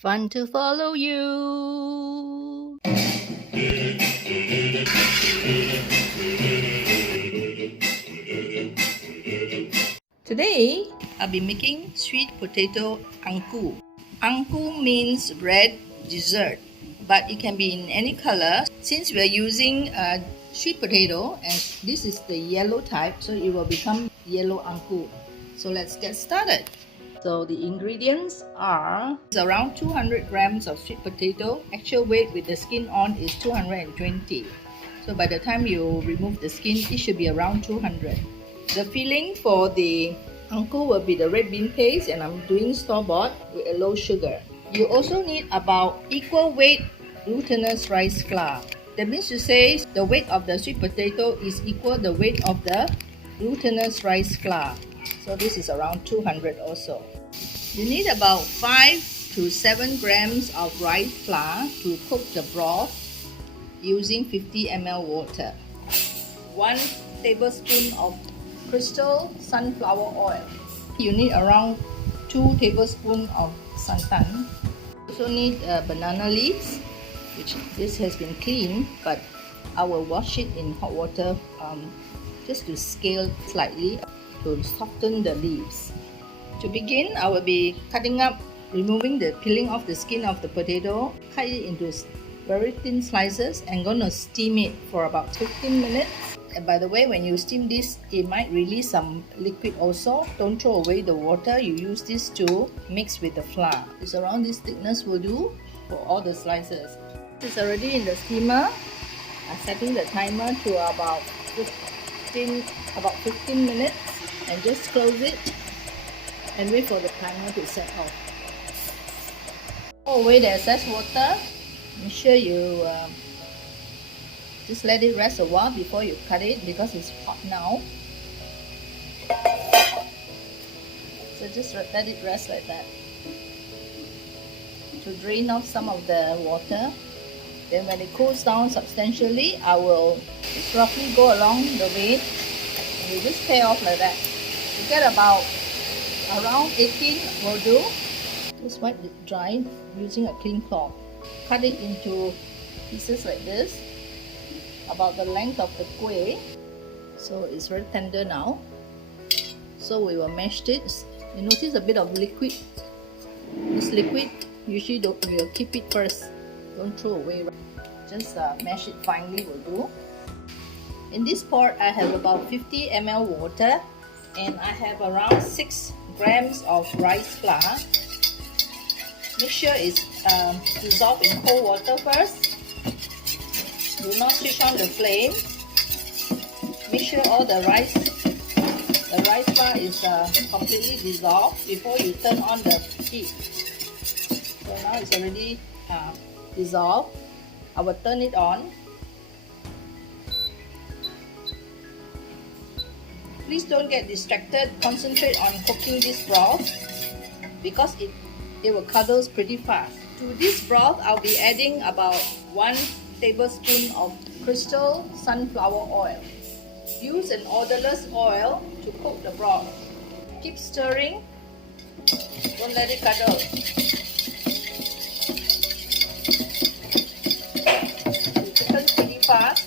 Fun to follow you. Today, I'll be making sweet potato Angku. Angku means red dessert, but it can be in any color. Since we are using sweet potato, and this is the yellow type, so it will become yellow Angku. So let's get started. So the ingredients are around 200 grams of sweet potato. Actual weight with the skin on is 220. So by the time you remove the skin, it should be around 200. The filling for the Angku will be the red bean paste, and I'm doing store-bought with a low sugar. You also need about equal weight glutinous rice flour. That means to say the weight of the sweet potato is equal the weight of the glutinous rice flour. So this is around 200 also. You need about 5 to 7 grams of rice flour to cook the broth using 50 ml water. 1 tablespoon of crystal sunflower oil. You need around 2 tablespoons of santan. You also need banana leaves, which this has been cleaned, but I will wash it in hot water just to scale slightly to soften the leaves. To begin, I will be cutting up, removing the peeling off the skin of the potato, cut it into very thin slices, and gonna steam it for about 15 minutes. And by the way, when you steam this, it might release some liquid also. Don't throw away the water. You use this to mix with the flour. It's around this thickness will do for all the slices. It's already in the steamer. I'm setting the timer to about 15 minutes, and just close it and wait for the timer to set off. Throw away the excess water. Make sure you just let it rest a while before you cut it, because it's hot now. So just let it rest like that to drain off some of the water. Then when it cools down substantially, I will just roughly go along the vein, and you just tear off like that. You get about around 18 will do. Just wipe it dry using a clean cloth. Cut it into pieces like this, about the length of the kuih. So it's very tender now. So we will mash it. You notice a bit of liquid. This liquid, usually we'll keep it first. Don't throw away. Just mash it finely will do. In this pot, I have about 50 ml water, and I have around 6 grams of rice flour. Make sure it's dissolved in cold water first. Do not switch on the flame. Make sure all the rice flour is completely dissolved before you turn on the heat. So now it's already dissolved. I will turn it on. Please don't get distracted. Concentrate on cooking this broth, because it will curdle pretty fast. To this broth, I'll be adding about 1 tablespoon of crystal sunflower oil. Use an odourless oil to cook the broth. Keep stirring. Don't let it curdle. It thickens pretty fast.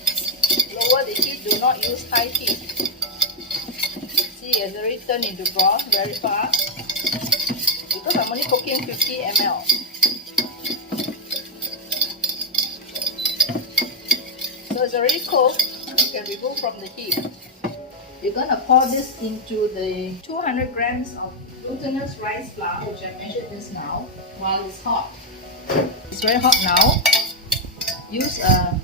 Lower the heat. Do not use high heat. See, it's already turned into broth very fast, because I'm only cooking 50 ml. So it's already cooked. You can remove from the heat. You're gonna pour this into the 200 grams of glutinous rice flour, which I measured just now, while it's hot. It's very hot now. Use a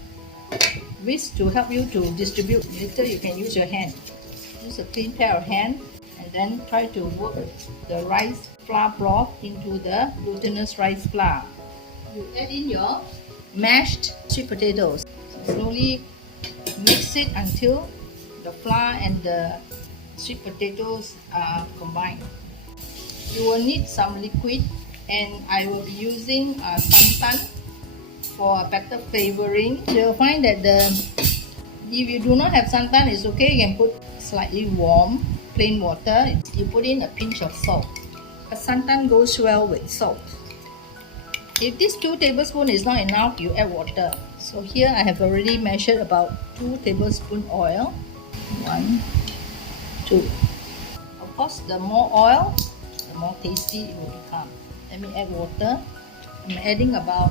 whisk to help you to distribute. Later you can use your hand. Use a clean pair of hands, and then try to work the rice flour broth into the glutinous rice flour. You add in your mashed sweet potatoes. Slowly mix it until the flour and the sweet potatoes are combined. You will need some liquid, and I will be using santan for a better flavoring. You'll find that if you do not have santan, it's okay. You can put slightly warm plain water. You put in a pinch of salt. Santan goes well with salt. If this 2 tablespoons is not enough, you add water. So here I have already measured about 2 tablespoons oil. 1, 2. Of course, the more oil, the more tasty it will become. Let me add water. I'm adding about,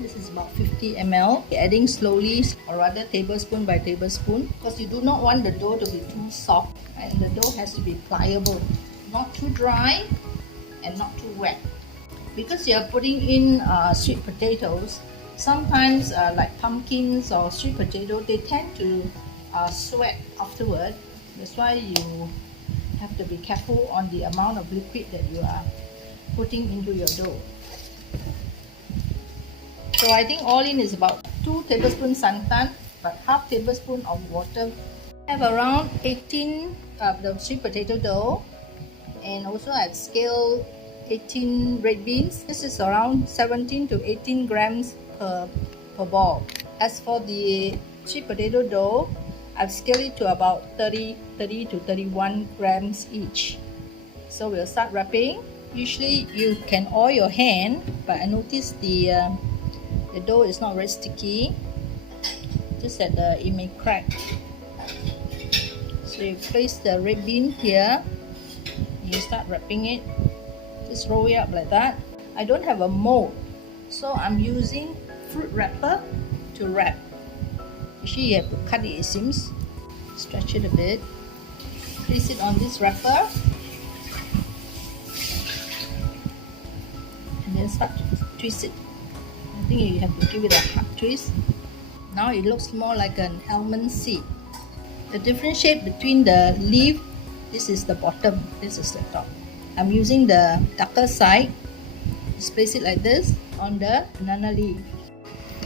this is about 50 ml. Adding slowly, or rather tablespoon by tablespoon, because you do not want the dough to be too soft, and the dough has to be pliable, not too dry and not too wet. Because you are putting in sweet potatoes, sometimes like pumpkins or sweet potato, they tend to sweat afterward. That's why you have to be careful on the amount of liquid that you are putting into your dough. So I think all in is about 2 tablespoons santan, but half tablespoon of water. I have around 18 the sweet potato dough, and also I've scaled 18 red beans. This is around 17 to 18 grams per ball. As for the sweet potato dough, I've scaled it to about 30 to 31 grams each. So we'll start wrapping. Usually you can oil your hand, but I noticed the dough is not very sticky, just that it may crack. So you place the red bean here, you start wrapping it. Just roll it up like that. I don't have a mold, so I'm using fruit wrapper to wrap. Usually you have to cut it, it seems. Stretch it a bit. Place it on this wrapper. And then start to twist it. I think you have to give it a hard twist. Now it looks more like an almond seed. The different shape between the leaf, this is the bottom, this is the top. I'm using the darker side. Just place it like this on the banana leaf.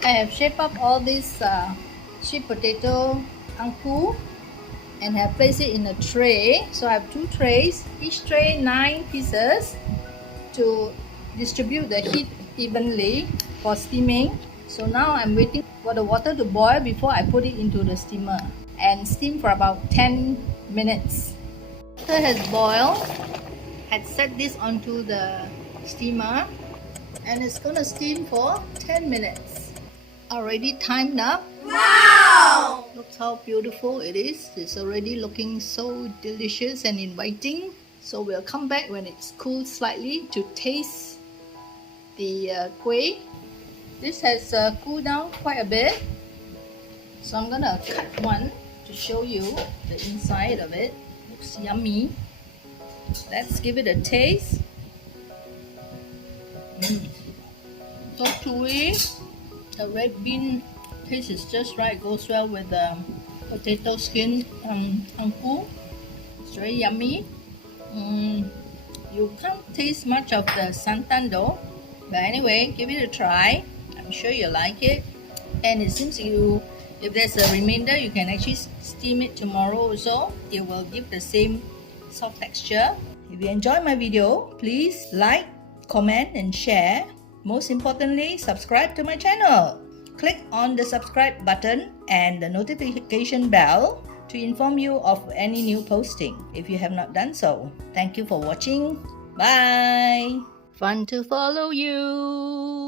I have shaped up all this sweet potato angku and have placed it in a tray. So I have 2 trays, each tray 9 pieces to distribute the heat evenly for steaming. So now I'm waiting for the water to boil before I put it into the steamer and steam for about 10 minutes. Water has boiled. Had set this onto the steamer and it's gonna steam for 10 minutes. Already timed up. Wow! Look how beautiful it is. It's already looking so delicious and inviting. So we'll come back when it's cooled slightly to taste the kuih. This has cooled down quite a bit. So I'm gonna cut one to show you the inside of it. Looks yummy. Let's give it a taste. So chewy. The red bean taste is just right. It goes well with the potato skin angku. It's very yummy. You can't taste much of the santan though. But anyway, give it a try. I'm sure you'll like it. And it seems if there's a remainder, you can actually steam it tomorrow also. It will give the same soft texture. If you enjoyed my video, please like, comment and share. Most importantly, subscribe to my channel. Click on the subscribe button and the notification bell to inform you of any new posting if you have not done so. Thank you for watching. Bye! Fun to follow you!